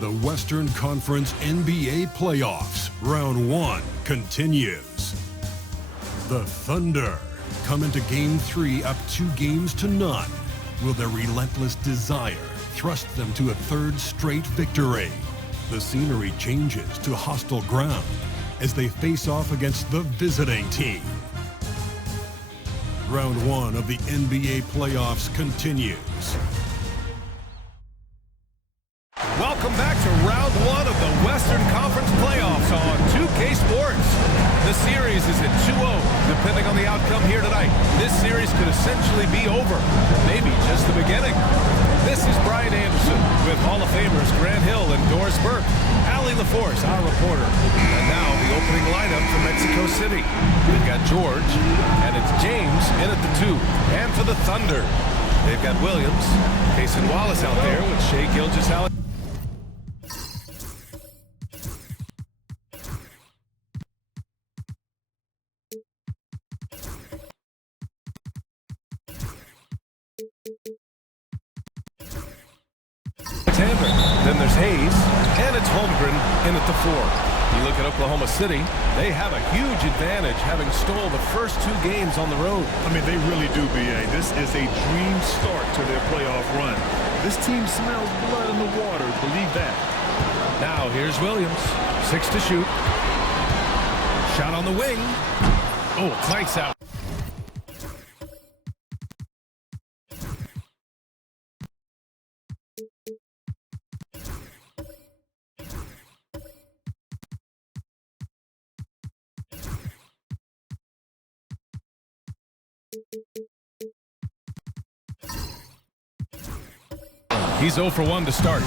The Western Conference NBA Playoffs, Round 1 continues. The Thunder come into Game 3 up 2-0. Will their relentless desire thrust them to a third straight victory? The scenery changes to hostile ground as they face off against the visiting team. Round 1 of the NBA playoffs continues. Welcome back to round 1 of the Western Conference playoffs on 2K Sports. The series is at 2-0. Depending on the outcome here tonight, this series could essentially be over. Maybe just the beginning. This is Brian Anderson with Hall of Famers Grant Hill and Doris Burke. Allie LaForce, our reporter. And now the opening lineup for Mexico City. We've got George, and it's James in at the 2. And for the Thunder, they've got Williams, Cason Wallace out there with Shai Gilgeous-Alexander. Then there's Hayes, and it's Holmgren in at the 4. You look at Oklahoma City, they have a huge advantage having stole the first 2 games on the road. I mean, they really do, B.A. This is a dream start to their playoff run. This team smells blood in the water, believe that. Now here's Williams, 6 to shoot. Shot on the wing. Oh, lights out. He's 0 for 1 to start.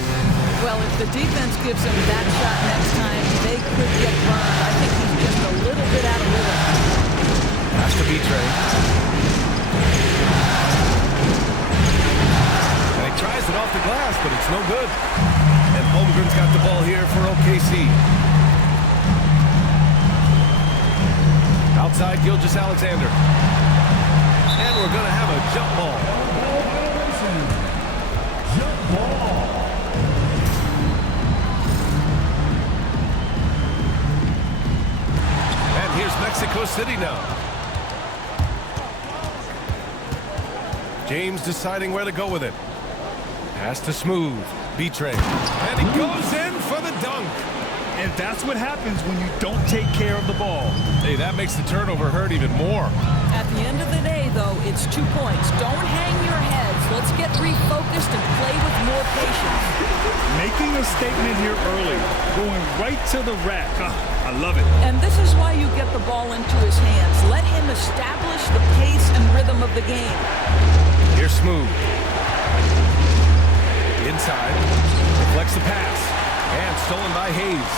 Well, if the defense gives him that shot next time, they could get burned. I think he's just a little bit out of rhythm. Pass to Vitre. And he tries it off the glass, but it's no good. And Holmgren's got the ball here for OKC. Outside Gilgeous-Alexander. And we're going to have a jump ball. And here's Mexico City now. James deciding where to go with it. Pass to Smooth. Vitre. And he goes in for the dunk. And that's what happens when you don't take care of the ball. Hey, that makes the turnover hurt even more. At the end of the day, though, it's 2 points. Don't hang your heads. Let's get refocused and play with more patience. Making a statement here early, going right to the rack. I love it. And this is why you get the ball into his hands. Let him establish the pace and rhythm of the game. Here's Smooth. Inside. Deflects the pass. And stolen by Hayes.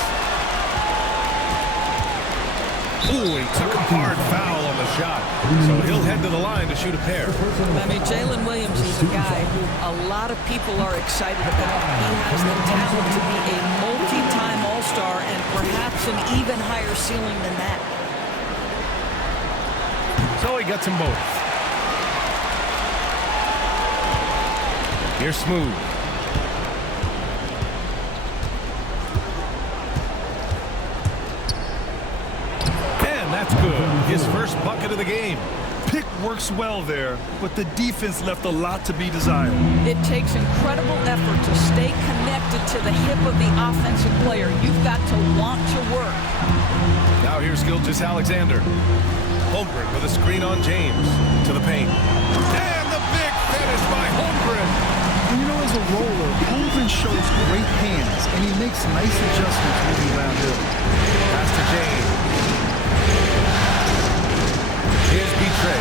Ooh, he took a hard foul on the shot. So he'll head to the line to shoot a pair. I mean, Jalen Williams is a guy who a lot of people are excited about. He has the talent to be a multi-time All-Star and perhaps an even higher ceiling than that. So he gets them both. Here's Smooth. That's good. His first bucket of the game. Pick works well there, but the defense left a lot to be desired. It takes incredible effort to stay connected to the hip of the offensive player. You've got to want to work. Now here's Gilgeous-Alexander. Holmgren with a screen on James. To the paint. And the big finish by Holmgren. You know, as a roller, Holmgren shows great hands, and he makes nice adjustments moving downhill. Pass to James. Here's Vitre.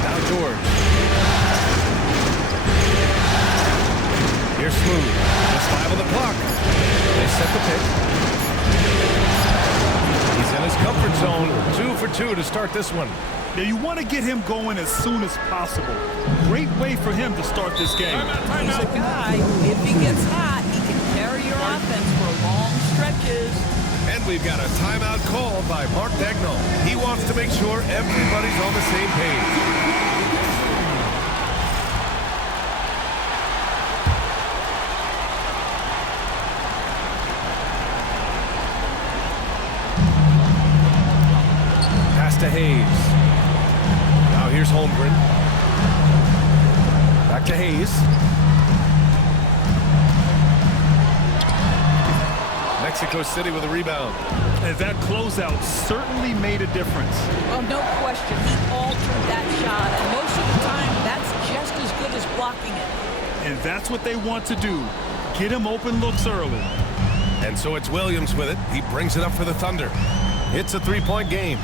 Now George. Here's Smooth. Just 5 on the clock. They set the pick. He's in his comfort zone. 2 for 2 to start this one. Now you want to get him going as soon as possible. Great way for him to start this game. He's a guy who, if he gets hot, he can carry your offense for long stretches. And we've got a timeout call by Mark Dagnall. He wants to make sure everybody's on the same page. Hayes. Now here's Holmgren. Back to Hayes. Mexico City with a rebound. And that closeout certainly made a difference. Well, no question. He altered that shot, and most of the time, that's just as good as blocking it. And that's what they want to do. Get him open looks early. And so it's Williams with it. He brings it up for the Thunder. It's a three-point game.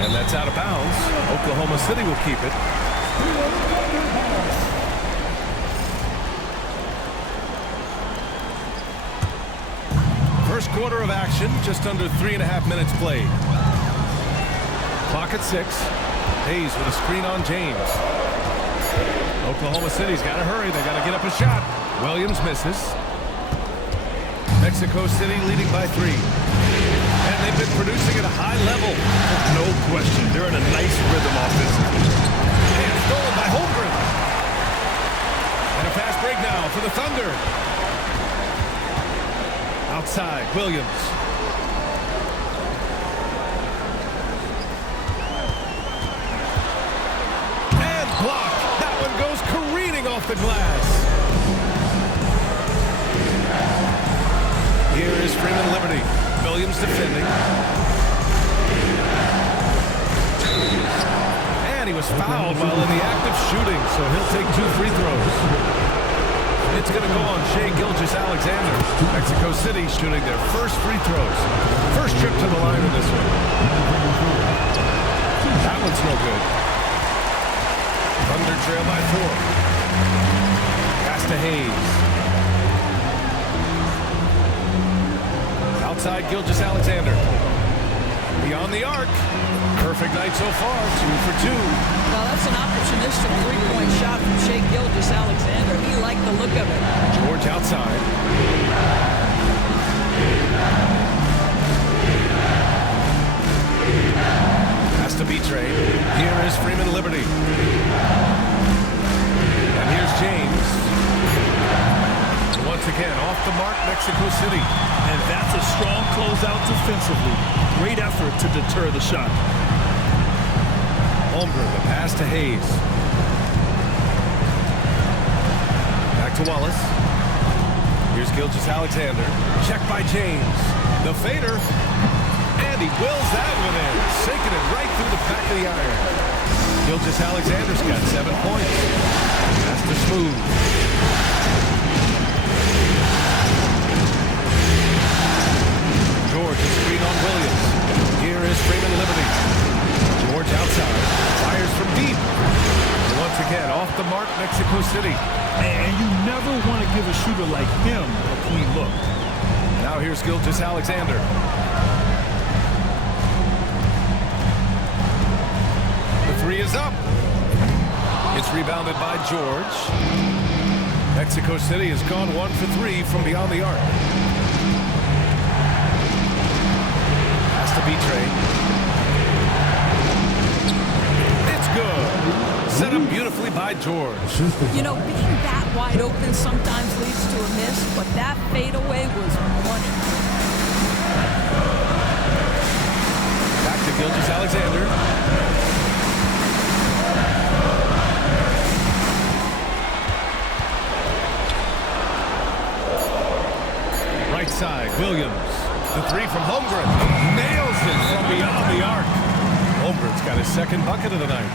And that's out of bounds. Oklahoma City will keep it. First quarter of action, just under 3.5 minutes played. Clock at 6. Hayes with a screen on James. Oklahoma City's got to hurry. They got to get up a shot. Williams misses. Mexico City leading by 3. And they've been producing at a high level. No question. They're in a nice rhythm offensively. And stolen by Holmgren. And a fast break now for the Thunder. Outside, Williams. And blocked. That one goes careening off the glass. Here is Freeman Liberty. Williams defending. And he was fouled while in the act of shooting, so he'll take 2 free throws. It's going to go on Shai Gilgeous-Alexander. Mexico City shooting their first free throws. First trip to the line in this one. That one's no good. Thunder trail by 4. Pass to Hayes. Outside Gilgeous-Alexander. Beyond the arc. Perfect night so far. 2 for 2. Well, that's an opportunistic three-point shot from Shai Gilgeous-Alexander. He liked the look of it. George outside. Has to be trade. Here is Freeman Liberty. And here's James. Once again, off the mark, Mexico City. And that's a strong closeout defensively. Great effort to deter the shot. Holmgren, the pass to Hayes. Back to Wallace. Here's Gilgeous-Alexander. Check by James. The fader. And he wills that one in. Sinking it right through the back of the iron. Gilgeous-Alexander's got 7 points. That's the smooth. George is screen on Williams. Here is Freeman Liberty. George outside. Fires from deep. And once again, off the mark, Mexico City. And you never want to give a shooter like him a clean look. Now here's Gilgeous-Alexander. The 3 is up. It's rebounded by George. Mexico City has gone 1 for 3 from beyond the arc. Has to be trade. It's good. Set up beautifully by George. You know, being that wide open sometimes leads to a miss, but that fadeaway was money. Back to Gilgeous-Alexander. Right side, Williams. The 3 from Holmgren. Nails it from beyond the arc. Holmgren's got his second bucket of the night.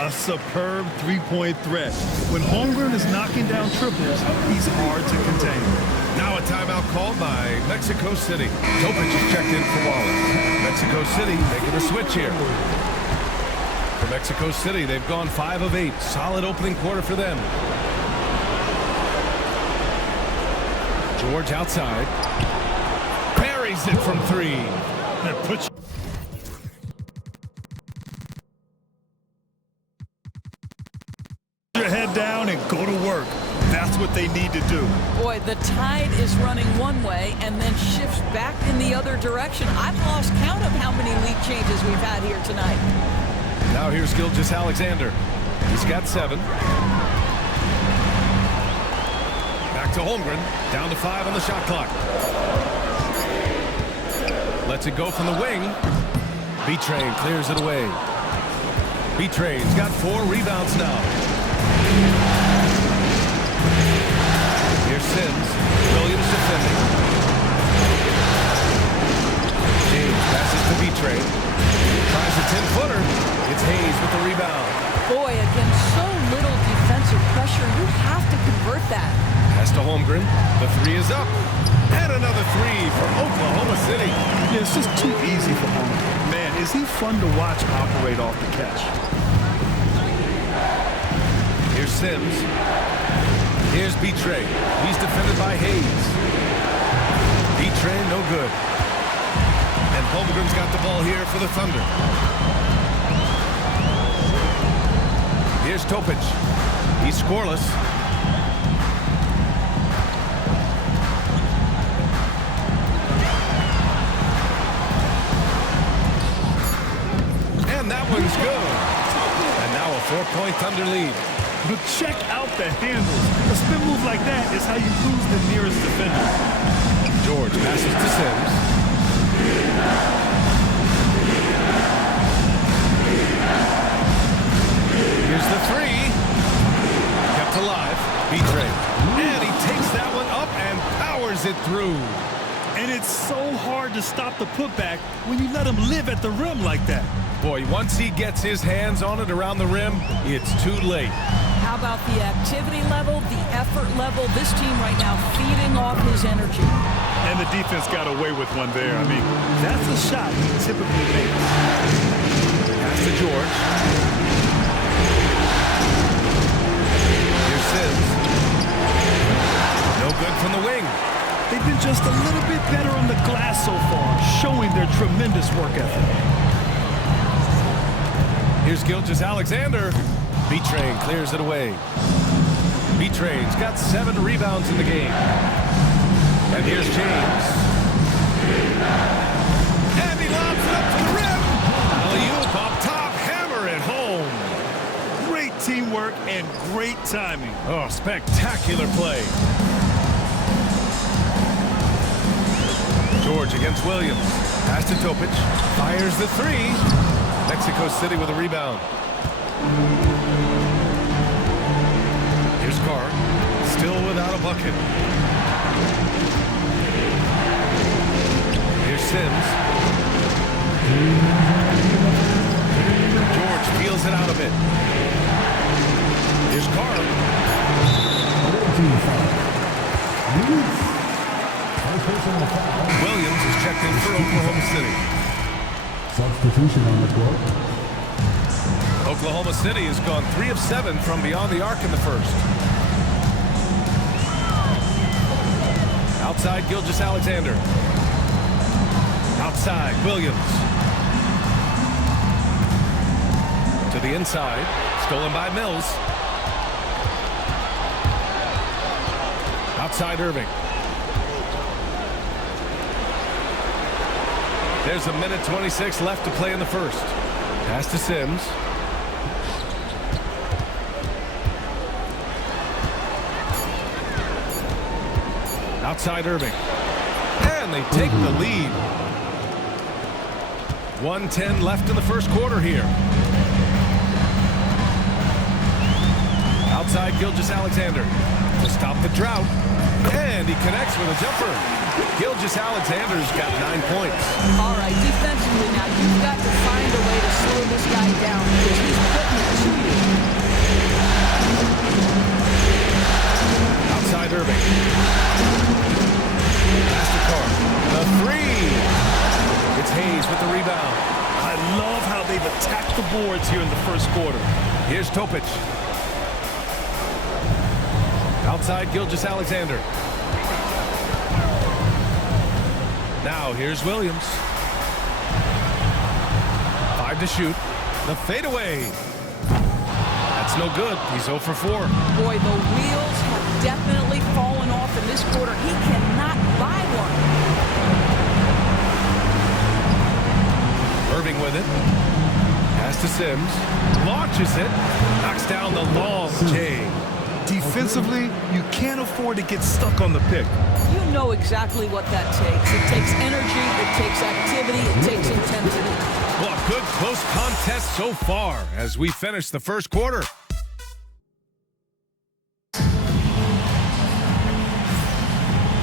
A superb three-point threat. When Holmgren is knocking down triples, he's hard to contain. Now a timeout called by Mexico City. Topic is checked in for Wallace. Mexico City making a switch here. For Mexico City, they've gone 5 of 8. Solid opening quarter for them. George outside. Parries it from 3. Put your head down and go to work. That's what they need to do. Boy, the tide is running one way and then shifts back in the other direction. I've lost count of how many lead changes we've had here tonight. Now here's Gilgeous-Alexander. He's got 7. Back to Holmgren. Down to 5 on the shot clock. Lets it go from the wing. B-Train clears it away. B-Train's got 4 rebounds now. Here's Sims. Williams defending. James passes to B-Train. Tries a 10-footer. It's Hayes with the rebound. Boy, against so little defensive pressure, you have to convert that. Pass to Holmgren. The 3 is up. And another 3 from Oklahoma City. Yeah, it's just too easy for Holmgren. Man, is he fun to watch operate off the catch. Here's Sims. Here's B-Train. He's defended by Hayes. B-Train, no good. And Holmgren's got the ball here for the Thunder. Here's Topic. He's scoreless. And that one's good. And now a 4-point Thunder lead. But check out the handles. A spin move like that is how you lose the nearest defender. George passes to Sims. Here's the 3. Kept alive. B-Train. And he takes that one up and powers it through. And it's so hard to stop the putback when you let him live at the rim like that. Boy, once he gets his hands on it around the rim, it's too late. How about the activity level, the effort level? This team right now feeding off his energy. And the defense got away with one there. I mean, that's a shot he typically makes. Pass to George. Here's Sims. No good from the wing. They've been just a little bit better on the glass so far, showing their tremendous work ethic. Here's Gilgeous-Alexander. B-Train clears it away. B-Train's got 7 rebounds in the game. And here's James. And he lobs it up to the rim. Alley-oop up top, hammer it home. Great teamwork and great timing. Oh, spectacular play. George against Williams. Pass to Topic. Fires the 3. Mexico City with a rebound. Here's Carr. Still without a bucket. Here's Sims. George peels it out a bit. Here's Carr. Williams is checked in for Oklahoma City. Substitution on the court. Oklahoma City has gone 3 of 7 from beyond the arc in the first. Outside, Gilgeous-Alexander. Outside, Williams. To the inside, stolen by Mills. Outside, Irving. There's a minute 26 left to play in the first. Pass to Sims. Outside Irving. And they take the lead. 1:10 left in the first quarter here. Outside Gilgeous-Alexander to stop the drought. And he connects with a jumper. Gilgeous-Alexander's got 9 points. All right, defensively now, you've got to find a way to slow this guy down because he's putting it to you. Outside Irving. Pass to Carr. The 3. It's Hayes with the rebound. I love how they've attacked the boards here in the first quarter. Here's Topic. Outside Gilgeous-Alexander. Now here's Williams. 5 to shoot. The fadeaway. That's no good. He's 0 for 4. Boy, the wheels have definitely fallen off in this quarter. He cannot buy one. Irving with it. Pass to Sims. Launches it. Knocks down the long J. Defensively, you can't afford to get stuck on the pick. You know exactly what that takes. It takes energy, it takes activity, it takes intensity. Well, a good close contest so far as we finish the first quarter.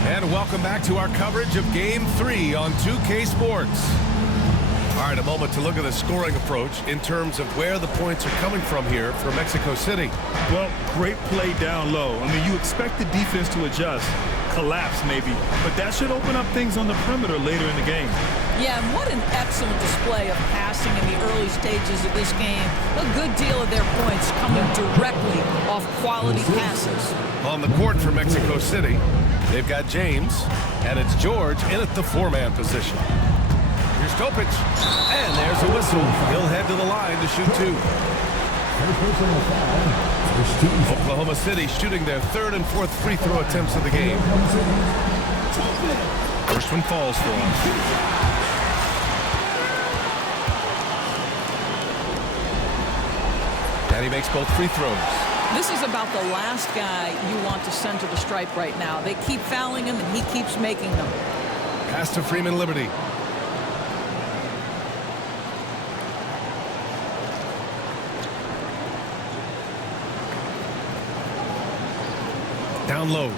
And welcome back to our coverage of Game 3 on 2K Sports. All right, a moment to look at the scoring approach in terms of where the points are coming from here for Mexico City. Well, great play down low. I mean, you expect the defense to adjust, collapse maybe, but that should open up things on the perimeter later in the game. Yeah, and what an excellent display of passing in the early stages of this game. A good deal of their points coming directly off quality passes. On the court for Mexico City, they've got James, and it's George in at the four-man position. Here's Topic, and there's a whistle. He'll head to the line to shoot two. Oklahoma City shooting their third and fourth free throw attempts of the game. First one falls for him. And he makes both free throws. This is about the last guy you want to send to the stripe right now. They keep fouling him, and he keeps making them. Pass to Freeman Liberty. Down low.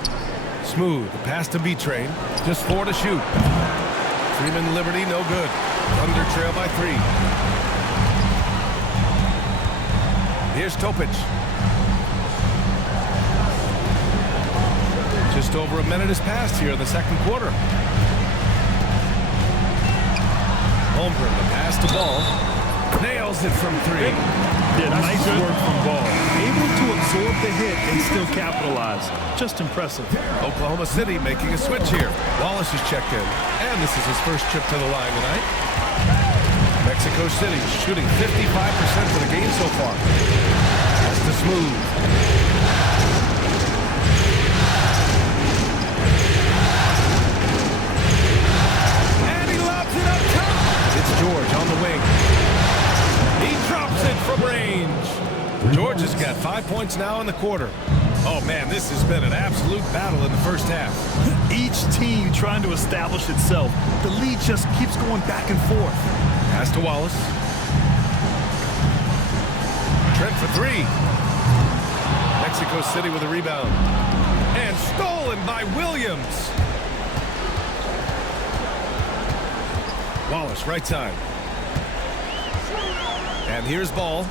Smooth. The pass to B-Train. Just 4 to shoot. Freeman Liberty, no good. Thunder trail by 3. Here's Topic. Just over a minute has passed here in the second quarter. Holmgren, the pass to Ball. Nails it from 3. Yeah, nice work from Ball. Able to absorb the hit and still capitalize. Just impressive. Oklahoma City making a switch here. Wallace is checked in, and this is his first trip to the line tonight. Mexico City shooting 55% of the game so far. That's the Smooth. And he lobs it up top. It's George on the wing. He drops it from range. George has got 5 points now in the quarter. Oh, man, this has been an absolute battle in the first half. Each team trying to establish itself. The lead just keeps going back and forth. Pass to Wallace. Trent for 3. Mexico City with a rebound. And stolen by Williams. Wallace, right side. And here's Ball.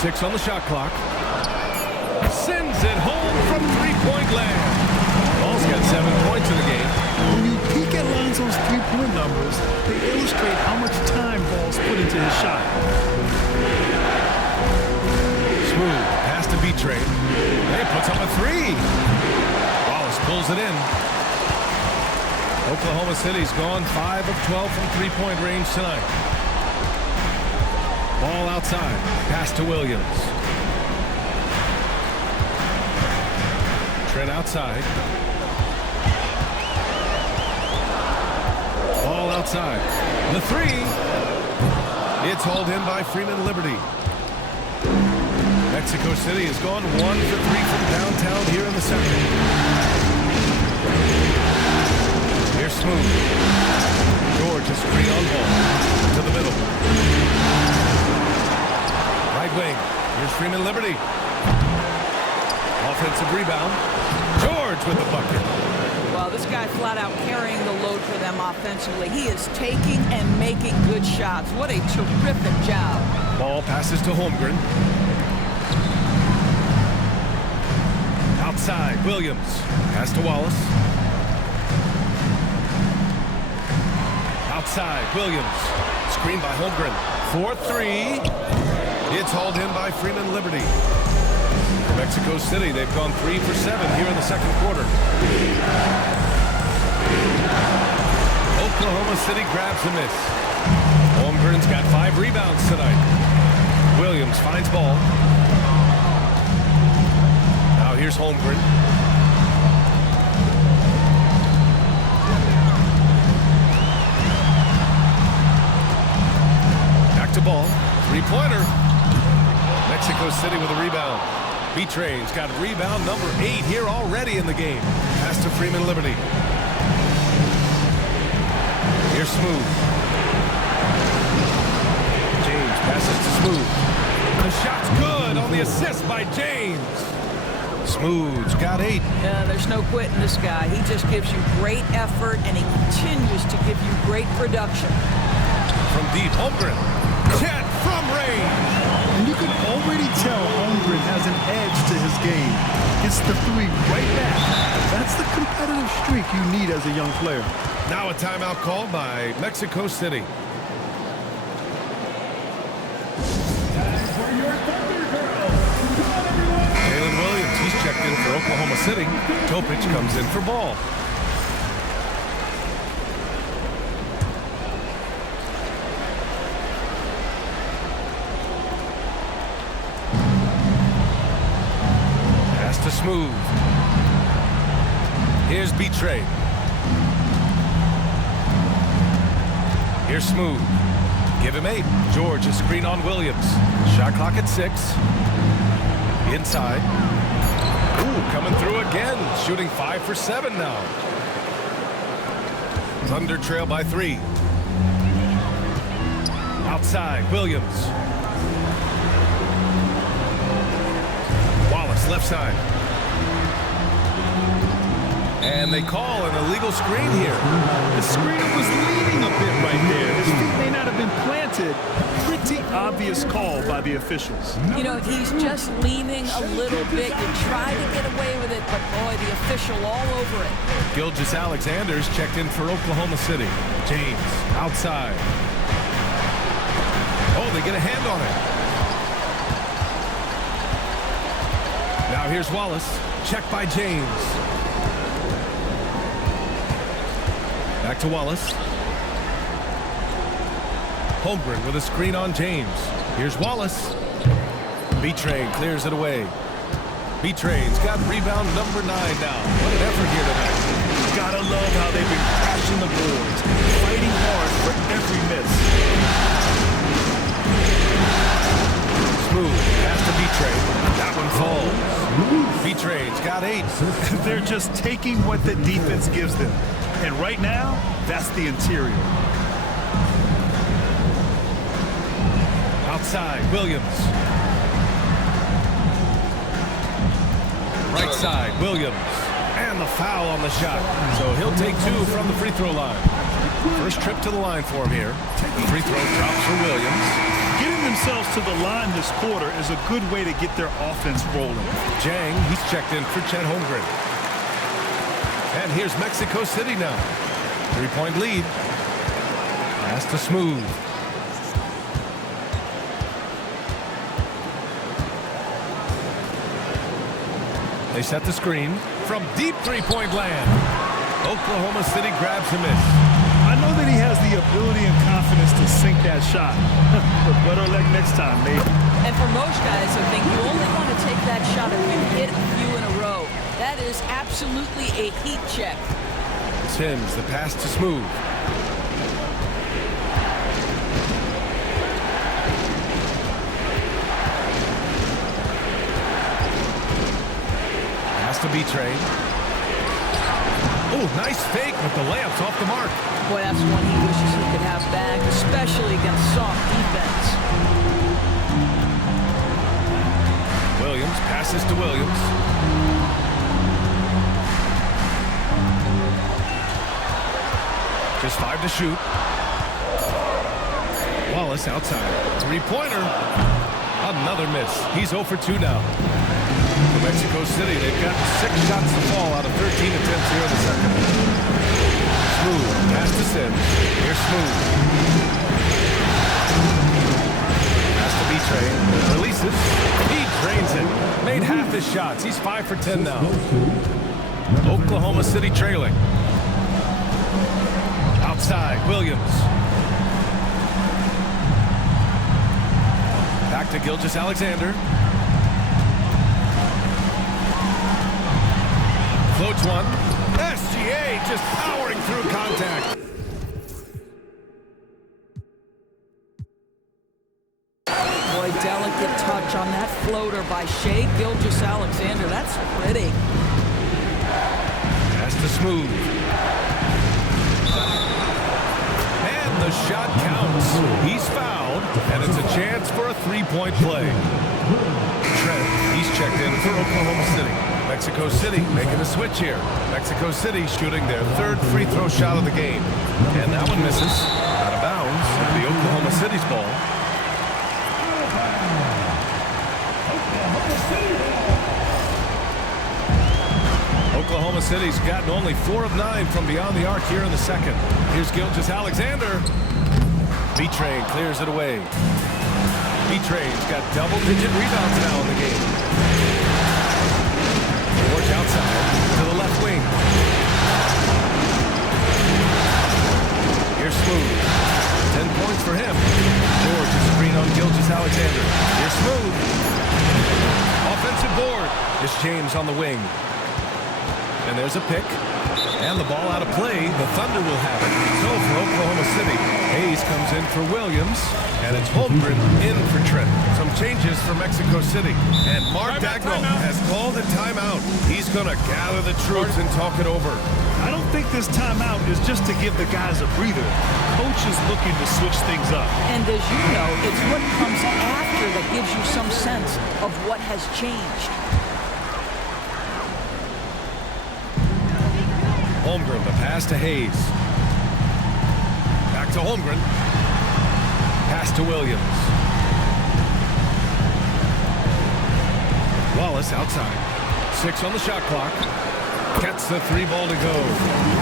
Six on the shot clock. Sends it home from three-point land. Ball's got 7 points in the game. When you peek at Lonzo's three-point numbers, they illustrate how much time Ball's put into his shot. Smooth. Pass to B-Train. And he puts up a 3. Wallace pulls it in. Oklahoma City's gone 5 of 12 from three-point range tonight. Ball outside. Pass to Williams. Trent outside. Ball outside. The 3. It's hauled in by Freeman Liberty. Mexico City has gone 1 for 3 from downtown here in the second. Here's Smooth. George is free on ball. To the middle. Right wing. Here's Freeman Liberty. Offensive rebound. George with the bucket. Well, this guy flat out carrying the load for them offensively. He is taking and making good shots. What a terrific job. Ball passes to Holmgren. Outside, Williams. Pass to Wallace. Outside, Williams. Screen by Holmgren. 4-3. It's hauled in by Freeman Liberty. For Mexico City, they've gone 3 for 7 here in the second quarter. Oklahoma City grabs a miss. Holmgren's got 5 rebounds tonight. Williams finds ball. Now here's Holmgren. B-Train's got rebound number 8 here already in the game. Pass to Freeman Liberty. Here's Smooth. James passes to Smooth. The shot's good on the assist by James. Smooth's got 8. There's no quitting this guy. He just gives you great effort, and he continues to give you great production. From deep, Holmgren. Chet from range. And you can already tell Holmgren has an edge to his game. Gets the 3 right back. That's the competitive streak you need as a young player. Now a timeout called by Mexico City. Jalen Williams, he's checked in for Oklahoma City. Topic comes in for ball. Pass to Smooth. Here's B-Train. Here's Smooth. Give him 8. George, a screen on Williams. Shot clock at 6. Inside. Ooh, coming through again. Shooting 5 for 7 now. Thunder trail by 3. Outside, Williams. Wallace, left side. And they call an illegal screen here. The screener was leaning a bit right there. His feet may not have been planted. Pretty obvious call by the officials. You know, he's just leaning a little bit. You try to get away with it, but boy, the official all over it. Gilgeous Alexander's checked in for Oklahoma City. James, outside. Oh, they get a hand on it. Now here's Wallace. Check by James. Back to Wallace. Holmgren with a screen on James. Here's Wallace. B-Train clears it away. B-Train's got rebound number 9 now. What an effort here tonight. Gotta love how they've been crashing the boards, fighting hard for every miss. Smooth. Pass to B-Train. That one falls. B-Train's got 8. They're just taking what the defense gives them. And right now, that's the interior. Outside, Williams. Right side, Williams. And the foul on the shot. So he'll take 2 from the free throw line. First trip to the line for him here. Free throw drops for Williams. Getting themselves to the line this quarter is a good way to get their offense rolling. Jang, he's checked in for Chet Holmgren. And here's Mexico City now. 3-point lead. Pass to Smooth. They set the screen from deep 3-point land. Oklahoma City grabs a miss. I know that he has the ability and confidence to sink that shot. But better luck next time, maybe. And for most guys, I think you only want to take that shot if you hit a few in a row. That is absolutely a heat check. Sims, the pass to Smooth. Pass to B-Train. Oh, nice fake, but the layup's off the mark. Boy, that's one he wishes he could have back, especially against soft defense. Williams passes to Williams. Just 5 to shoot. Wallace outside. 3-pointer. Another miss. He's 0 for 2 now. For Mexico City, they've got 6 shots to fall out of 13 attempts here in the second. Smooth. Pass to Sims. Here's Smooth. Pass to B-Train. Releases. He drains it. Made half his shots. He's 5 for 10 now. Oklahoma City trailing. Outside, Williams. Back to Gilgeous Alexander. Floats one. SGA just powering through contact. Boy, delicate touch touch on that floater by Shai Gilgeous-Alexander. That's pretty. Has to Smooth. And the shot counts. He's fouled, and it's a chance for a three-point play. Trent, he's checked in for Oklahoma City. Mexico City making a switch here. Mexico City shooting their third free throw shot of the game. And that one misses. Out of bounds. It'll be Oklahoma City's ball. Oklahoma City's gotten only 4 of 9 from beyond the arc here in the second. Here's Gilgeous-Alexander. B-Train clears it away. B-Train's got double-digit rebounds now in the game. George outside to the left wing. Here's Smooth. 10 points for him. George is screen on Gilgeous-Alexander. Here's Smooth. Offensive board. It's James on the wing. And there's a pick. And the ball out of play. The Thunder will have it. So for Oklahoma City, Hayes comes in for Williams. And it's Holmgren in for Trent. Some changes for Mexico City. And Mark Dagnall has called a timeout. He's going to gather the troops and talk it over. I don't think this timeout is just to give the guys a breather. Coach is looking to switch things up. And as you know, it's what comes after that gives you some sense of what has changed. Holmgren, the pass to Hayes. Back to Holmgren. Pass to Williams. Wallace outside. 6 on the shot clock. Gets the 3 ball to go.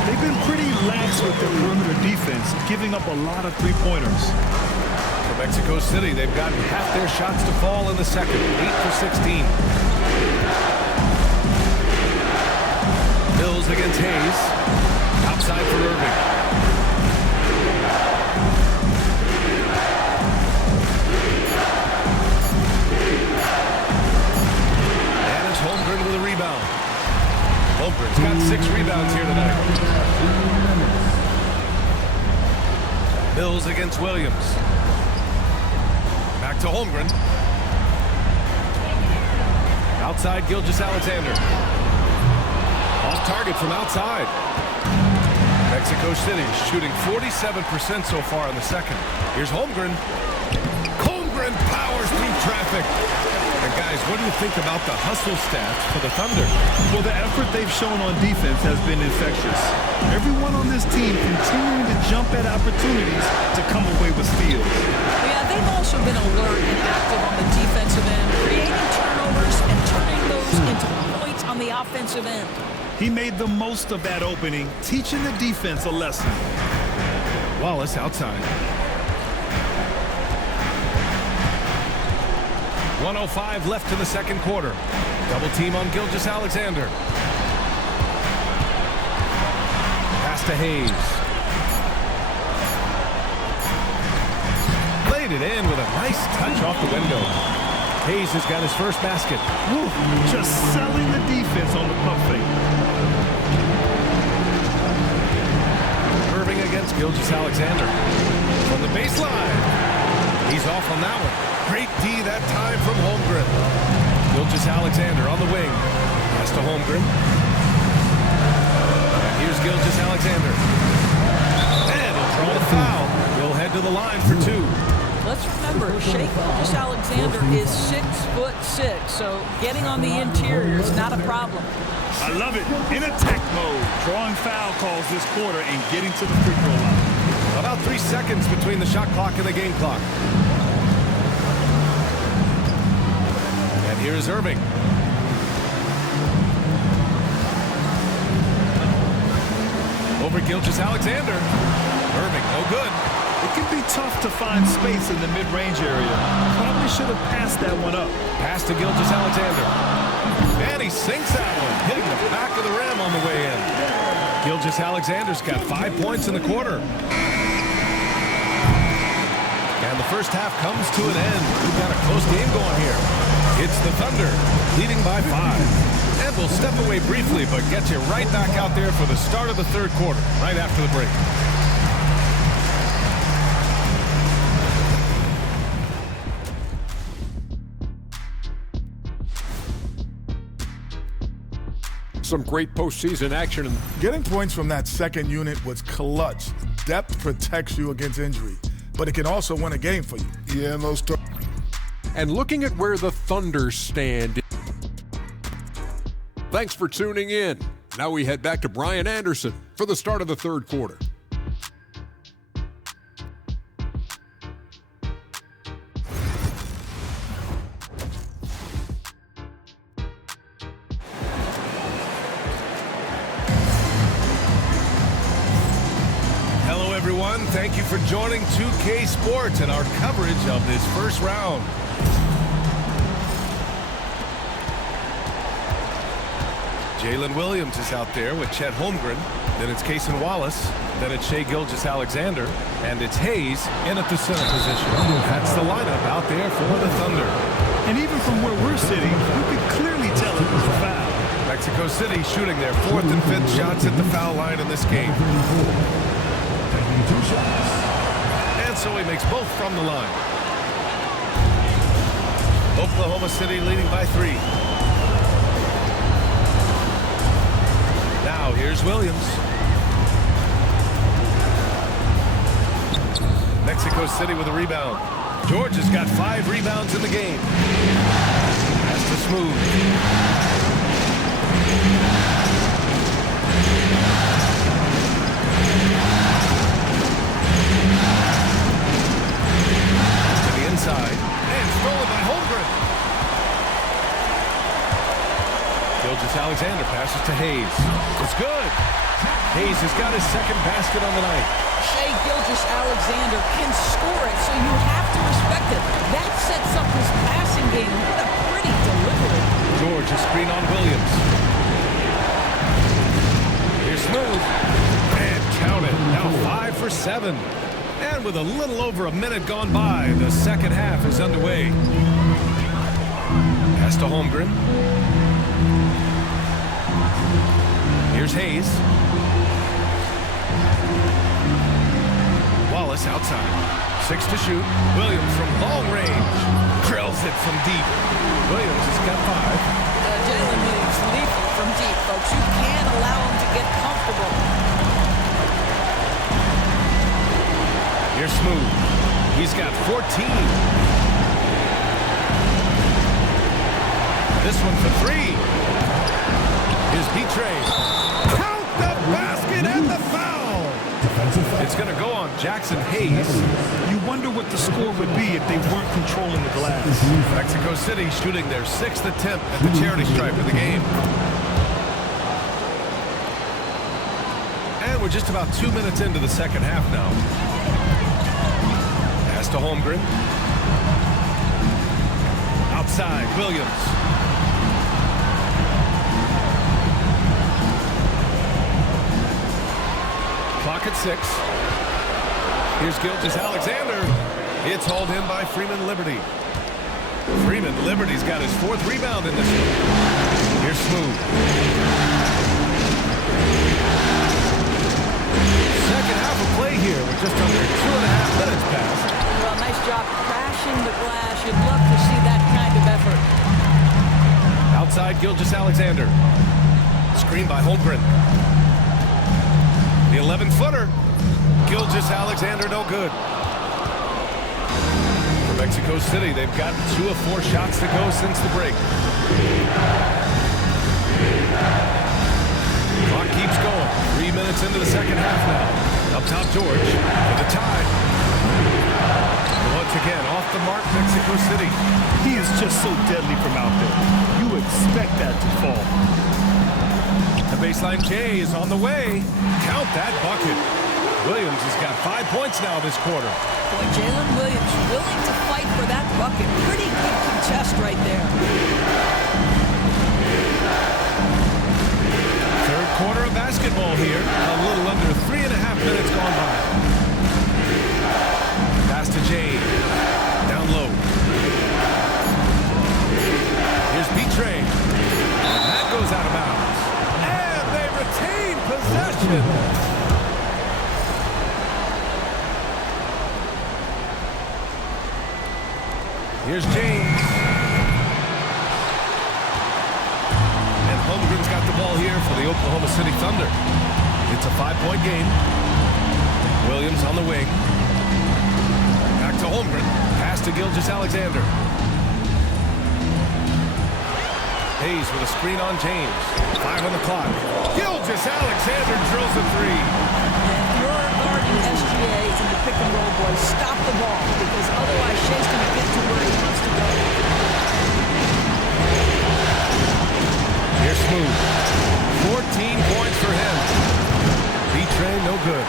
They've been pretty lax with their perimeter defense, giving up a lot of three-pointers. For Mexico City, they've gotten half their shots to fall in the second. 8 for 16. Mills against Hayes. Outside for Irving. And it's Holmgren with a rebound. Holmgren's got 6 rebounds here tonight. Mills against Williams. Back to Holmgren. Outside Gilgeous-Alexander. Off target from outside. Mexico City shooting 47% so far in the second. Here's Holmgren. Holmgren powers through traffic. And guys, what do you think about the hustle stats for the Thunder? Well, the effort they've shown on defense has been infectious. Everyone on this team continuing to jump at opportunities to come away with steals. Yeah, they've also been alert and active on the defensive end, creating turnovers and turning those into points on the offensive end. He made the most of that opening, teaching the defense a lesson. Wallace outside. 1:05 left in the second quarter. Double team on Gilgeous-Alexander. Pass to Hayes. Laid it in with a nice touch off the window. Hayes has got his first basket. Woo, just selling the defense on the pump fake. Irving against Gilgeous-Alexander. From the baseline. He's off on that one. Great D that time from Holmgren. Gilgeous-Alexander on the wing. Pass to Holmgren. And here's Gilgeous-Alexander. And he'll draw the foul. He'll head to the line for 2. Let's remember, Shai Gilgeous-Alexander is 6'6", so getting on the interior is not a problem. I love it. In attack mode, drawing foul calls this quarter and getting to the free throw line. About 3 seconds between the shot clock and the game clock. And here's Irving. Over Gilgeous-Alexander. Irving, no good. It can be tough to find space in the mid-range area. Probably should have passed that one up. Pass to Gilgeous-Alexander. And he sinks that one, hitting the back of the rim on the way in. Gilgeous-Alexander's got 5 points in the quarter. And the first half comes to an end. We've got a close game going here. It's the Thunder, leading by 5. And we'll step away briefly, but get you right back out there for the start of the third quarter, right after the break. some great postseason action. Getting points from that second unit was clutch. Depth protects you against injury, but it can also win a game for you. Yeah, most. And looking at where the Thunder stand. Thanks for tuning in. Now we head back to Brian Anderson for the start of the third quarter. Hello, everyone. Thank you for joining 2K Sports and our coverage of this first round. Jalen Williams is out there with Chet Holmgren. Then it's Cason Wallace. Then it's Shai Gilgeous-Alexander. And it's Hayes in at the center position. That's the lineup out there for the Thunder. And even from where we're sitting, you could clearly tell it was a foul. Mexico City shooting their fourth and fifth shots at the foul line in this game. And so he makes both from the line. Oklahoma City leading by 3. Now here's Williams. Mexico City with a rebound. Georgia's got 5 rebounds in the game. That's the Smooth. To the inside. And stolen by Holmgren. Gilgeous-Alexander passes to Hayes. It's good. Hayes has got his second basket on the night. Shai Gilgeous-Alexander can score it, so you have to respect it. That sets up his passing game. What a pretty delivery. George, a screen on Williams. Here's Smooth. And count it. Now 5 for 7. And with a little over a minute gone by, the second half is underway. Pass to Holmgren. Here's Hayes. Wallace outside. 6 to shoot. Williams from long range. Drills it from deep. Williams has got 5. Jalen Williams lethal from deep, folks. You can't allow him to get comfortable. Here's Smooth. He's got 14. This one for 3. Here's Petray. Count the basket and the foul. It's going to go on Jackson Hayes. You wonder what the score would be if they weren't controlling the glass. Mexico City shooting their 6th attempt at the charity stripe of the game. And we're just about 2 minutes into the second half now. Pass to Holmgren. Outside, Williams. Clock at 6. Here's Gilgeous-Alexander. It's hauled in by Freeman Liberty. Freeman Liberty's got his 4th rebound in this one. Here's Smooth. Second half of play here with just under 2.5 minutes passed. Well, nice job crashing the glass. You'd love to see that kind of effort. Outside Gilgeous-Alexander. Screen by Holmgren. The 11-footer. Gilgeous-Alexander no good. For Mexico City, they've gotten 2 of 4 shots to go since the break. Clock keeps going. 3 minutes into the second half now. Up top, George for the tie. Once again, off the mark, Mexico City. He is just so deadly from out there. You expect that to fall. The baseline J is on the way. Count that bucket. Williams has got 5 points now this quarter. Boy, Jalen Williams willing to fight for that bucket. Pretty good contest right there. Third quarter of basketball here. A little under 3.5 minutes gone by. Pass to Jay. Down low. Here's Petray. And that goes out of bounds. And they retain possession. Here's James. And Holmgren's got the ball here Oklahoma City Thunder. It's a 5-point game. Williams on the wing. Back to Holmgren. Pass to Gilgeous-Alexander. Hayes with a screen on James. 5 on the clock. Gilgeous-Alexander drills a 3. If you're guarding SGA in the pick and roll, boys, stop the ball, because otherwise Shea's going to get to where he wants to go. Here's Smooth. 14 points for him. B-Train, no good.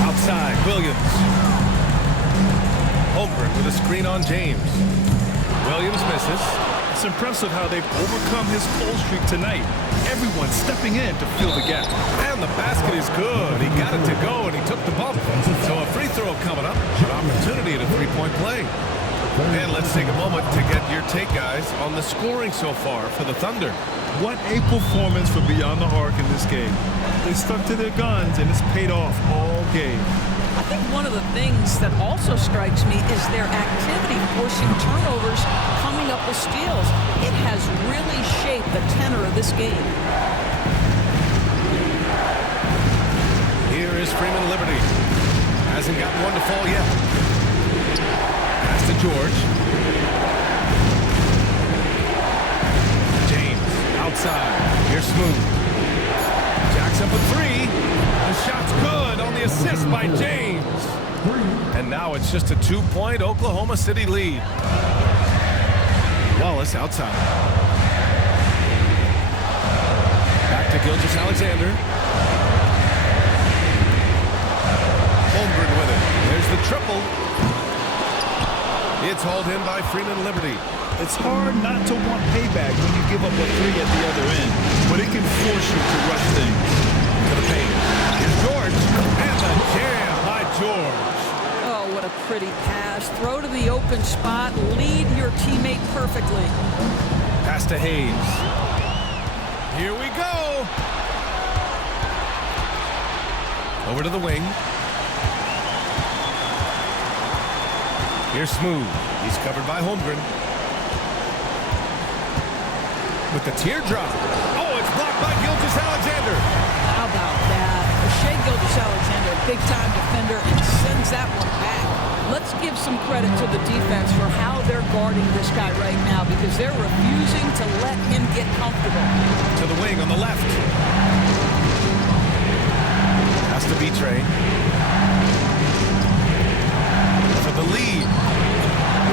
Outside, Williams. Holmgren with a screen on James. Williams misses. It's impressive how they've overcome his cold streak tonight. Everyone stepping in to fill the gap. And the basket is good. He got it to go, and he took the bump. So a free throw coming up. An opportunity at a three-point play. And let's take a moment to get your take, guys, on the scoring so far for the Thunder. What a performance for Beyond the Arc in this game. They stuck to their guns, and it's paid off all game. I think one of the things that also strikes me is their activity forcing turnovers, coming up with steals. It has really shaped the tenor of this game. Here is Freeman Liberty. Hasn't gotten one to fall yet. Pass to George. James outside. Here's Smooth. Jacks up a 3. The shot's good on the assist by James. And now it's just a 2-point Oklahoma City lead. Wallace outside. Back to Gilgeous-Alexander. Holmgren with it. There's the triple. It's hauled in by Freeman Liberty. It's hard not to want payback when you give up a 3 at the other end, but it can force you to rush things. To the paint. Here's George. And the jam by George. Oh, what a pretty pass. Throw to the open spot. Lead your teammate perfectly. Pass to Hayes. Here we go. Over to the wing. Here's Smooth. He's covered by Holmgren. With the teardrop. Oh, it's blocked by Gilgeous-Alexander. How about that? Shai Gilgeous-Alexander, big-time defender, and sends that one back. Let's give some credit to the defense for how they're guarding this guy right now, because they're refusing to let him get comfortable. To the wing on the left. Has to be Trey. For the lead.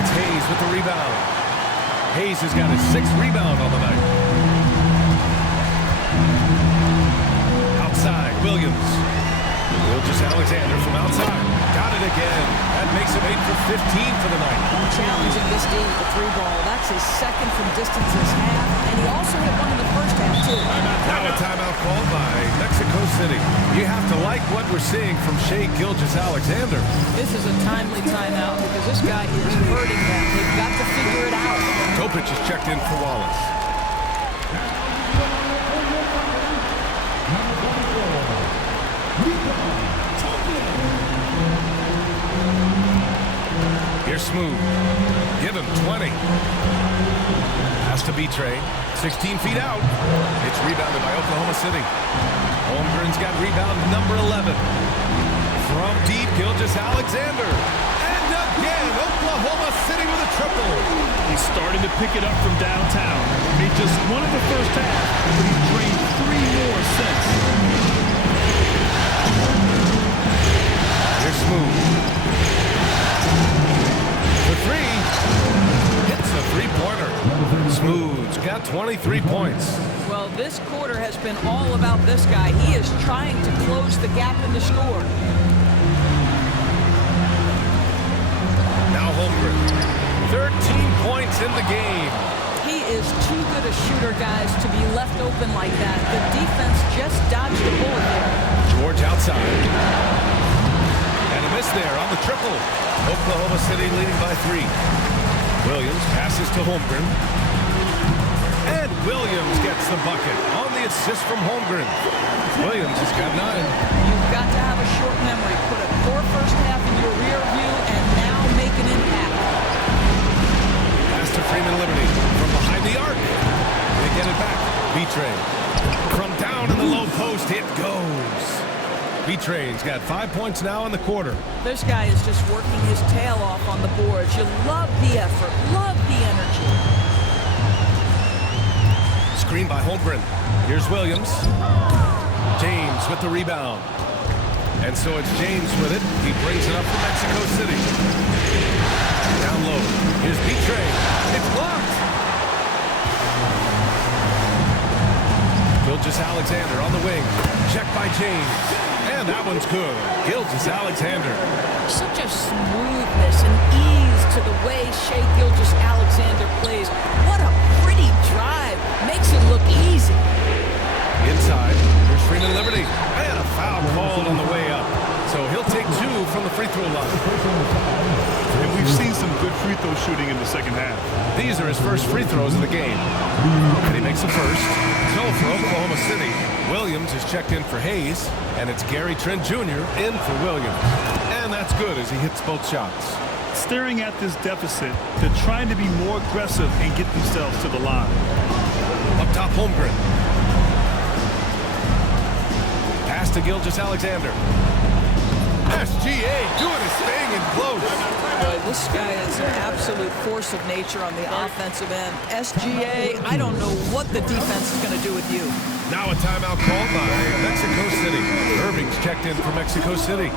It's Hayes with the rebound. Hayes has got his 6th rebound on the night. Outside, Williams. Gilgeous-Alexander from outside. Got it again. That makes him 8 for 15 for the night. Challenging this D with the 3-ball. That's his 2nd from distance this half. And he also hit one in the first half, too. Now a timeout called by Mexico City. You have to like what we're seeing from Shai Gilgeous-Alexander. This is a timely timeout because this guy is hurting them. They've got to figure it out. Topic is checked in for Wallace. Here's Smooth. Give him 20. Has to be Trey. 16 feet out. It's rebounded by Oklahoma City. Holmgren's got rebound number 11. From deep, Gilgeous-Alexander. And again, Oklahoma City with a triple. He's starting to pick it up from downtown. Made just one in the first half, but he's drained 3 more since. Here's Smooth. For 3. Hits a 3-pointer. Smooth's got 23 points. Well, this quarter has been all about this guy. He is trying to close the gap in the score. Now Holmgren. 13 points in the game. He is too good a shooter, guys, to be left open like that. The defense just dodged a bullet there. George outside. And a miss there on the triple. Oklahoma City leading by 3. Williams passes to Holmgren. And Williams gets the bucket on the assist from Holmgren. Williams has got 9. You've got to have a short memory. Put a poor first half in your rear view and now make make an impact. Pass to Freeman Liberty from behind the arc. They get it back. B-Train from down in the low post. It goes. B-Train's got 5 points now in the quarter. This guy is just working his tail off on the boards. You love the effort, love the energy. Screen by Holmgren. Here's Williams. James with the rebound. And so it's James with it. He brings it up for Mexico City. Down low. Here's B-Train. It's blocked. Gilgeous-Alexander on the wing. Checked by James. And that one's good. Gilgeous-Alexander. Such a smoothness and ease to the way Shai Gilgeous-Alexander plays. What a pretty drive. Makes it look easy. Inside. Here's Freeman Liberty. And a foul called on the way up. So he'll take 2 from the free throw line. And we've seen some good free throw shooting in the second half. These are his first free throws of the game. And he makes the first. So for Oklahoma City, Williams is checked in for Hayes. And it's Gary Trent Jr. in for Williams. And that's good as he hits both shots. Staring at this deficit, they're trying to be more aggressive and get themselves to the line. Up top, Holmgren. Pass to Gilgeous-Alexander. SGA doing his thing and close. Boy, this guy is an absolute force of nature on the offensive end. SGA, I don't know what the defense is going to do with you. Now a timeout called by Mexico City. Irving's checked in for Mexico City.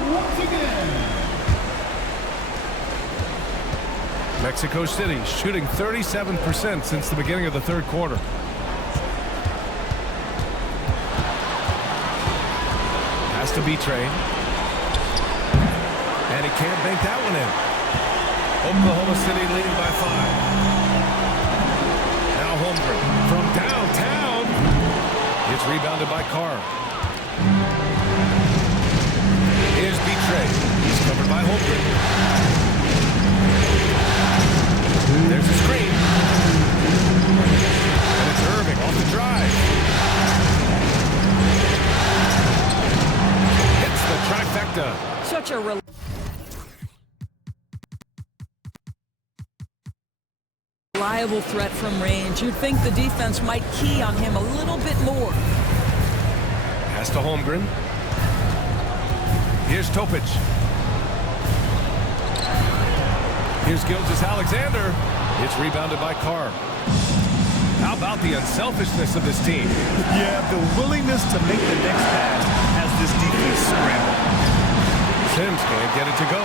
Mexico City shooting 37% since the beginning of the third quarter. Has to be Train. And he can't bank that one in. Oklahoma City leading by 5. Now Holmgren from downtown. It's rebounded by Carr. Here's B-Train. He's covered by Holmgren. There's a screen. And it's Irving off the drive. Hits the trifecta. Such a reliable threat from range. You'd think the defense might key on him a little bit more. Pass to Holmgren. Here's Topic. Here's Gilgeous-Alexander. It's rebounded by Carr. How about the unselfishness of this team? Yeah, the willingness to make the next pass has this defense scrambled. Sims can't get it to go.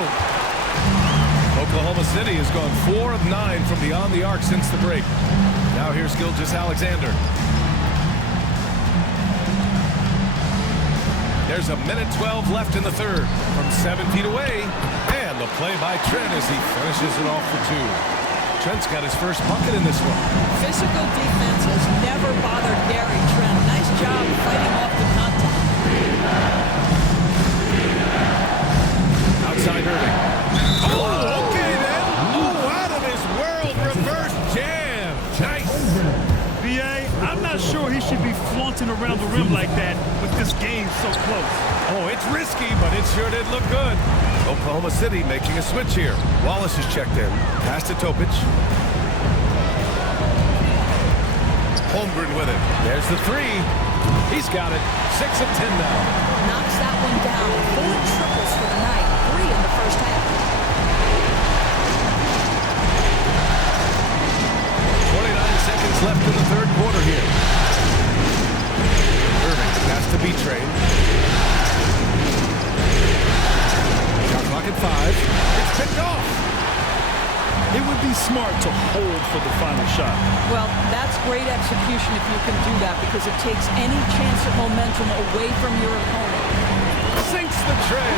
Oklahoma City has gone 4 of 9 from beyond the arc since the break. Now here's Gilgeous-Alexander. There's a minute 12 left in the third. From 7 feet away. And the play by Trent as he finishes it off for 2. Trent's got his first bucket in this one. Physical defense has never bothered Gary Trent. Nice job fighting off the contact. Outside Irving. Oh, okay then. Oh, out of this world reverse jam. Nice. B.A., I'm not sure he should be flaunting around the rim like that with this game so close. Oh, it's risky, but it sure did look good. Oklahoma City making a switch here. Wallace is checked in. Pass to Topic. Holmgren with it. There's the 3. He's got it. 6 of 10 now. Knocks that one down. 4 triples for the night. 3 in the first half. 29 seconds left in the third quarter here. Irving has to be Train. Shot clock at 5. It's picked off. It would be smart to hold for the final shot. Well, that's great execution if you can do that, because it takes any chance of momentum away from your opponent. Sinks the tray.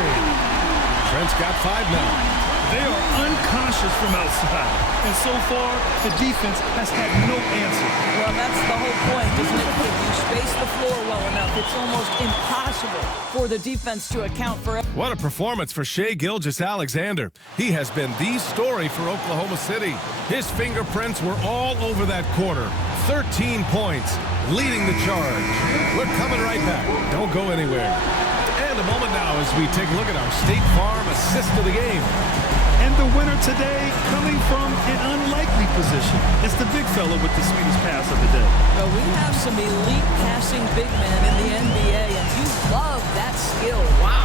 Trent's got 5 now. They are unconscious from outside, and so far, the defense has had no answer. Well, that's the whole point, isn't it? If you space the floor well enough, it's almost impossible for the defense to account for it. What a performance for Shai Gilgeous-Alexander. He has been the story for Oklahoma City. His fingerprints were all over that quarter. 13 points, leading the charge. We're coming right back. Don't go anywhere. And a moment now as we take a look at our State Farm assist of the game. And the winner today coming from an unlikely position. It's the big fella with the sweetest pass of the day. Well, we have some elite passing big men in the NBA, and you love that skill. Wow.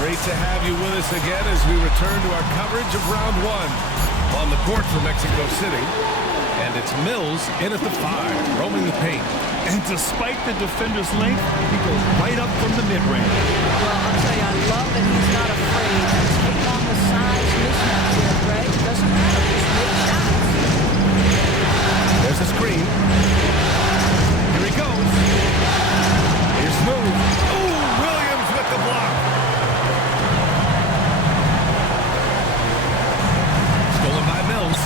Great to have you with us again as we return to our coverage of round one. On the court for Mexico City. And it's Mills in at the 5, roaming the paint. And despite the defender's length, he goes right up from the mid-range. Well, I'll tell you, I love that he's not afraid to take on the size mismatch here, Greg. Doesn't matter, just make shots. There's a screen. Here he goes. Here's Smooth. Oh, Williams with the block. Stolen by Mills.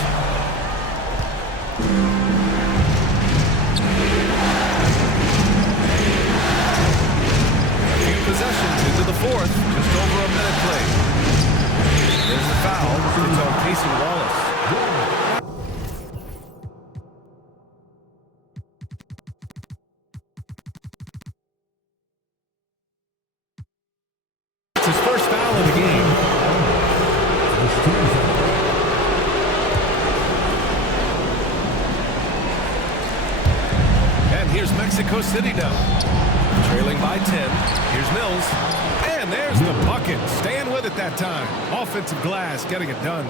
Possessions into the 4th, just over a minute played. There's the foul. It's on Casey Wallace. It's his first foul of the game. And here's Mexico City now. Trailing by 10. Here's Mills. And there's the bucket. Staying with it that time. Offensive glass, getting it done.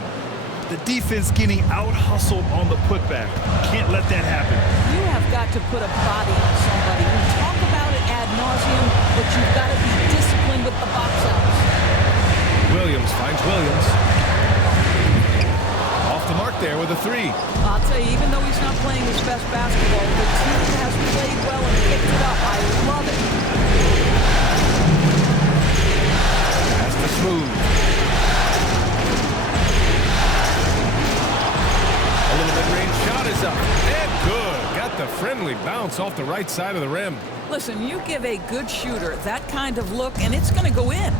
The defense getting out-hustled on the putback. Can't let that happen. You have got to put a body on somebody. We talk about it ad nauseum, but you've got to be disciplined with the box outs. Williams finds Williams. Off the mark there with a 3. I'll tell you, even though he's not playing his best basketball, the team has played well and picked it up. I love it. That's the Smooth. A little mid-range shot is up. And good. Got the friendly bounce off the right side of the rim. Listen, you give a good shooter that kind of look, and it's going to go in.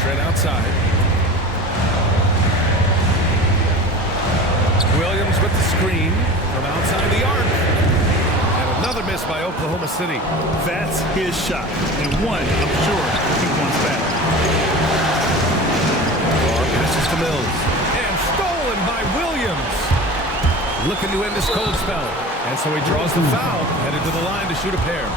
Trent outside. Williams with the screen from outside the arc. And another miss by Oklahoma City. That's his shot. And one, I'm sure, he wants back. Passes to Mills. And stolen by Williams. Looking to end this cold spell. And so he draws the foul. Headed to the line to shoot a pair.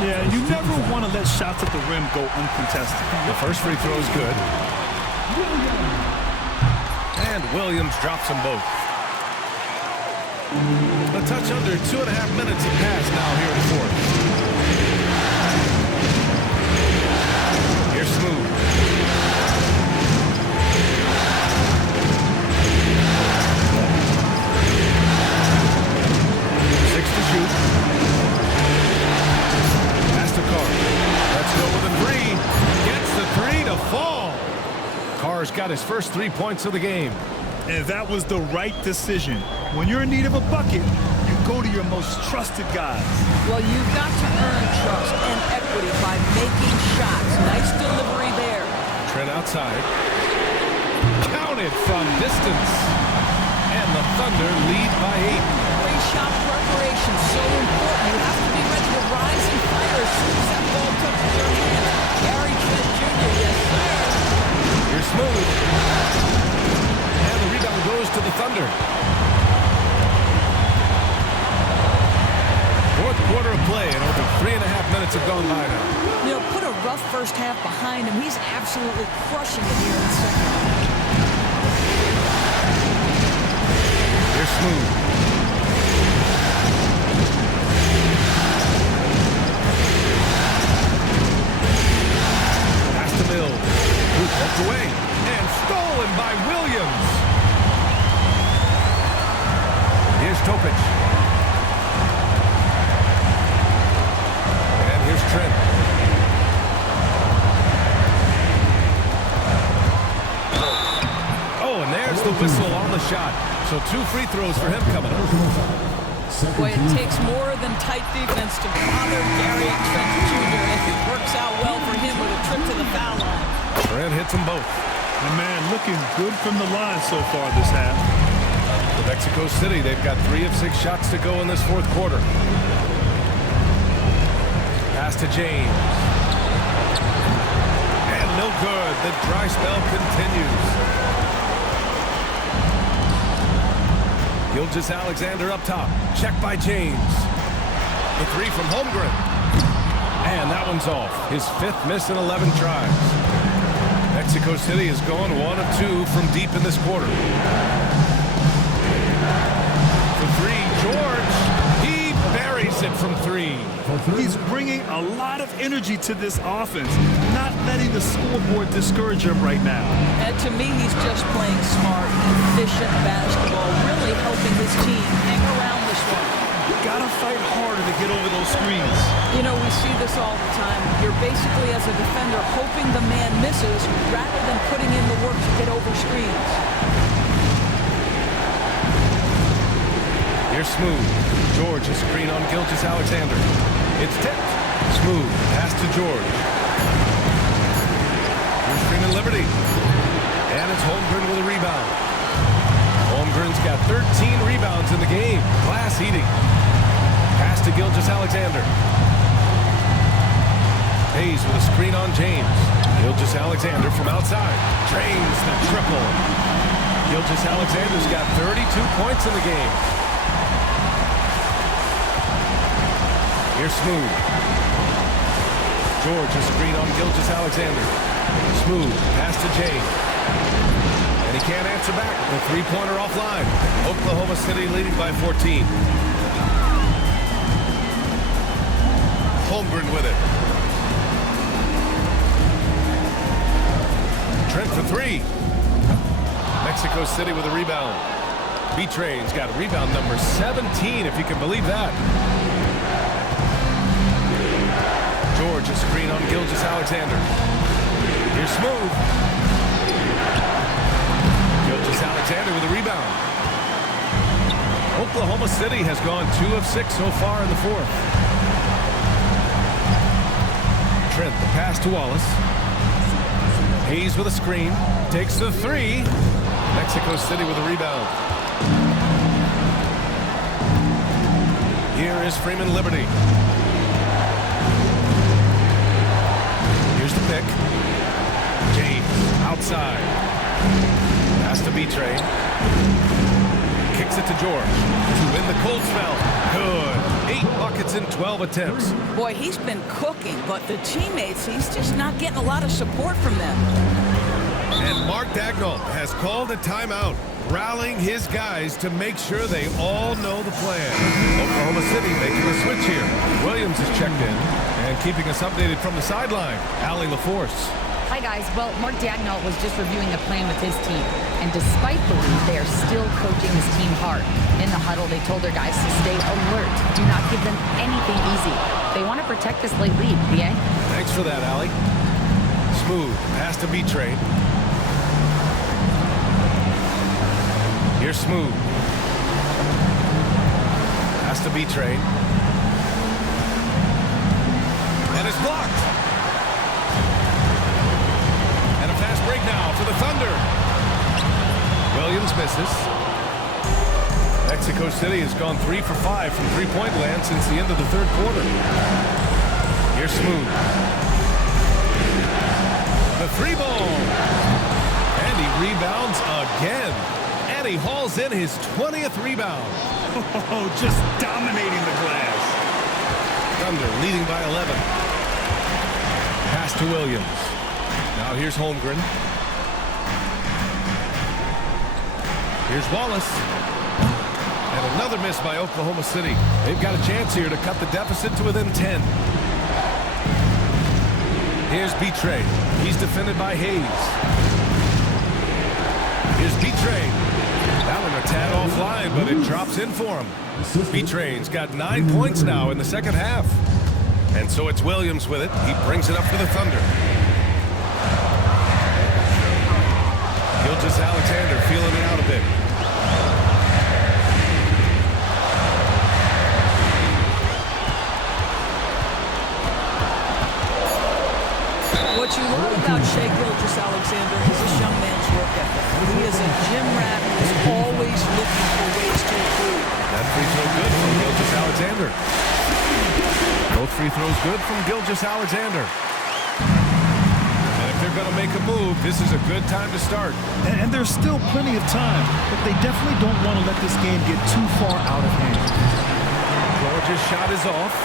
Yeah, you never want to let shots at the rim go uncontested. The first free throw is good. And Williams drops them both. A touch under 2.5 minutes have passed now here in the 4th. Here's Smooth. Six to shoot. Pass to Carr. Let's go with a 3. Gets the 3 to fall. Carr's got his first 3 points of the game. And that was the right decision. When you're in need of a bucket, you go to your most trusted guys. Well, you've got to earn trust and equity by making shots. Nice delivery there. Trent outside. Counted from distance. And the Thunder lead by 8. Pre-shot preparation, so important. You have to be ready to rise and fire as soon as that ball touches your hands. Gary Trent Jr., yes, sir. Here's Smooth. And the rebound goes to the Thunder. 4th quarter of play, and over 3.5 minutes have gone by now. You know, put a rough first half behind him. He's absolutely crushing it here in the second. Here's Smooth. Pass to Mills. Who poked away. And stolen by Williams. Here's Topic. And here's Trent. Oh, and there's the whistle on the shot. So 2 free throws for him coming up. Boy, it takes more than tight defense to bother Gary Trent Jr. and it works out well for him with a trip to the foul line. Trent hits them both. And man, looking good from the line so far this half. For Mexico City, they've got 3 of 6 shots to go in this 4th quarter. Pass to James. good. The dry spell continues. Gilgeous-Alexander up top. Check by James. The three from Holmgren. And that one's off. His 5th miss in 11 tries. Mexico City has gone 1 of 2 from deep in this quarter. For 3, George. He buries it from 3. He's bringing a lot of energy to this offense, not letting the scoreboard discourage him right now. And to me, he's just playing smart, efficient basketball, really helping his team hang around this one. Gotta fight harder to get over those screens. You know, we see this all the time. You're basically, as a defender, hoping the man misses rather than putting in the work to get over screens. Here's Smooth. George a screen on Gilgeous-Alexander. It's tipped. Smooth. Pass to George. Here's Freeman Liberty. And it's Holmgren with a rebound. Holmgren's got 13 rebounds in the game. Glass eating. Pass to Gilgeous-Alexander. Hayes with a screen on James. Gilgeous-Alexander from outside. Drains the triple. Gilgeous-Alexander's got 32 points in the game. Here's Smooth. George a screen on Gilgeous-Alexander. Smooth. Pass to James. And he can't answer back. The three-pointer offline. Oklahoma City leading by 14. Holmgren with it. Trent for 3. Mexico City with a rebound. B-Train's got rebound number 17, if you can believe that. George a screen on Gilgeous-Alexander. Here's Smooth. Gilgeous-Alexander with a rebound. Oklahoma City has gone 2 of 6 so far in the 4th. Trent, the pass to Wallace. Hayes with a screen. Takes the 3. Mexico City with a rebound. Here is Freeman Liberty. Here's the pick. James outside. Pass to B-Train. Kicks it to George to win the cold spell. Good. 8 buckets in 12 attempts. Boy, he's been cooking, but the teammates, he's just not getting a lot of support from them. And Mark Dagnall has called a timeout, rallying his guys to make sure they all know the plan. Oklahoma City making a switch here. Williams is checked in and keeping us updated from the sideline. Allie LaForce. Hi, guys. Well, Mark Dagnall was just reviewing the plan with his team. And despite the lead, they are still coaching his team hard. In the huddle, they told their guys to stay alert. Do not give them anything easy. They want to protect this late lead, BA. Thanks for that, Allie. Smooth. Pass to B-Train. Here's Smooth. Pass to B-Train. And it's blocked. And a fast break now for the Thunder. Williams misses. Mexico City has gone 3 for 5 from three-point land since the end of the 3rd quarter. Here's Smooth. The 3 ball. And he rebounds again. And he hauls in his 20th rebound. Oh, just dominating the glass. Thunder leading by 11. Pass to Williams. Now here's Holmgren. Here's Wallace. And another miss by Oklahoma City. They've got a chance here to cut the deficit to within 10. Here's B-Train. He's defended by Hayes. Here's B-Train. That one a tad offline, but it drops in for him. B-Train's got 9 points now in the 2nd half. And so it's Williams with it. He brings it up for the Thunder. Gilgeous-Alexander feeling it out a bit. What you love about Shai Gilgeous-Alexander is this young man's work ethic. He is a gym rat and is always looking for ways to improve. That free throw good from Gilgeous-Alexander. Both free throws good from Gilgeous-Alexander. And if they're going to make a move, this is a good time to start. And there's still plenty of time, but they definitely don't want to let this game get too far out of hand. George's shot is off.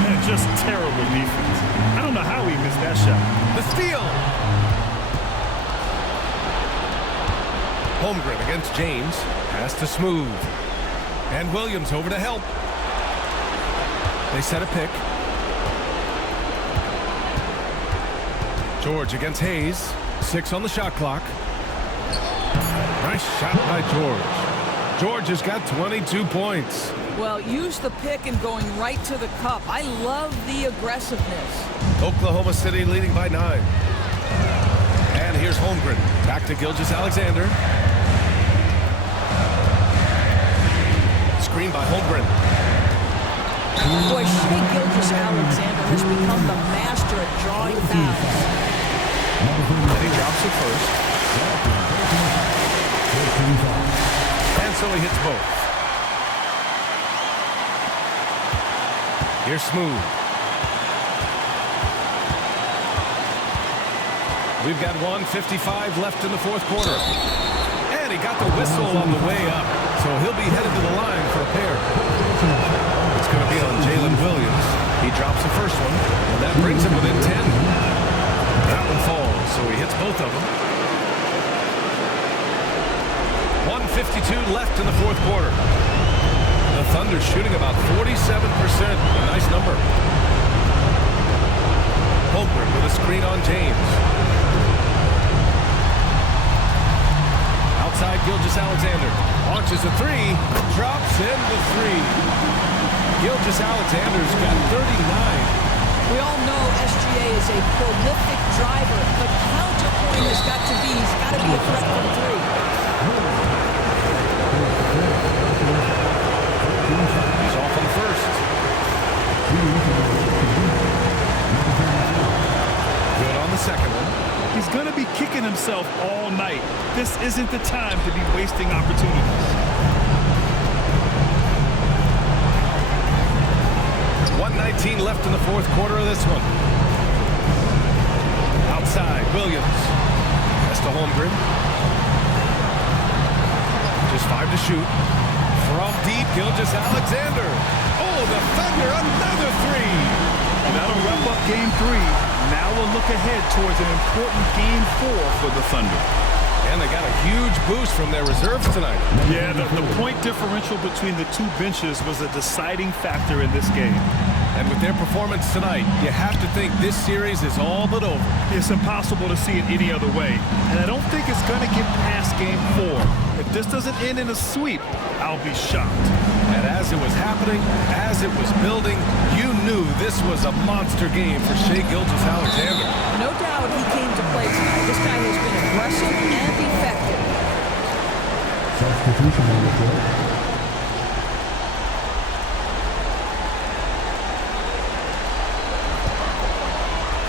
Man, just terrible defense. I don't know how he missed that shot. The steal. Holmgren against James. Pass to Smooth. And Williams over to help. They set a pick. George against Hayes. 6 on the shot clock. Nice shot by George. George has got 22 points. Well, use the pick and going right to the cup. I love the aggressiveness. Oklahoma City leading by 9. And here's Holmgren. Back to Gilgeous-Alexander. Screen by Holmgren. Boy, Shai Gilgeous-Alexander has become the master at drawing fouls. And he drops it first. And so he hits both. Here's Smooth. We've got 1:55 left in the fourth quarter. And he got the whistle on the way up. So he'll be headed to the line for a pair. It's going to be on Jalen Williams. He drops the first one. And that brings him within 10. That one falls, so he hits both of them. 1:52 left in the fourth quarter. The Thunder shooting about 47%. A nice number. Holmgren with a screen on James. Outside Gilgeous-Alexander. Launches a three. Drops in the three. Gilgeous-Alexander's got 39. We all know SGA is a prolific driver, but counterpoint has got to be, he's got to be a threat from three. He's off on the first. Good on the second one. He's going to be kicking himself all night. This isn't the time to be wasting opportunities. 1:19 left in the fourth quarter of this one. Outside, Williams. That's to Holmgren. Just 5 to shoot. From deep, Gilgeous-Alexander. Oh, the Thunder, another three. And that'll wrap up game 3. Now we'll look ahead towards an important game 4 for the Thunder. And they got a huge boost from their reserves tonight. Yeah, the point differential between the two benches was a deciding factor in this game. And with their performance tonight, you have to think this series is all but over. It's impossible to see it any other way. And I don't think it's going to get past game 4. If this doesn't end in a sweep, I'll be shocked. And as it was happening, as it was building, you knew this was a monster game for Shai Gilgeous-Alexander. No doubt he came to play tonight. This guy has been aggressive and effective. Substitution on the court.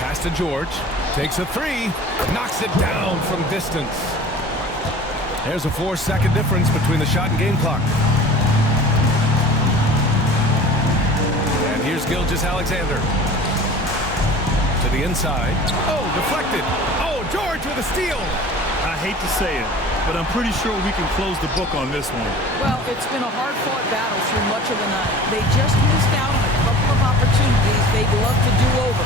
Pass to George. Takes a three. Knocks it down from distance. There's a 4-second difference between the shot and game clock. And here's Gilgeous-Alexander. To the inside. Oh, deflected. Oh, George with a steal. I hate to say it, but I'm pretty sure we can close the book on this one. Well, it's been a hard-fought battle through much of the night. They just missed out on a couple of opportunities they'd love to do over.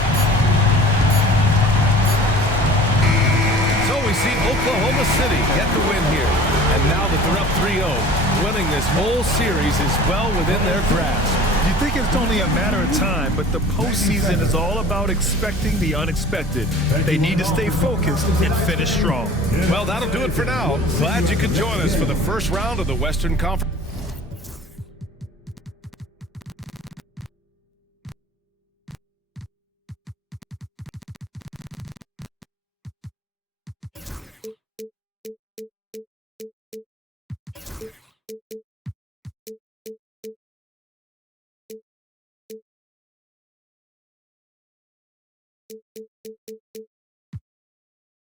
So we see Oklahoma City get the win here. And now that they're up 3-0, winning this whole series is well within their grasp. You think it's only a matter of time, but the postseason is all about expecting the unexpected. They need to stay focused and finish strong. Well, that'll do it for now. Glad you could join us for the first round of the Western Conference.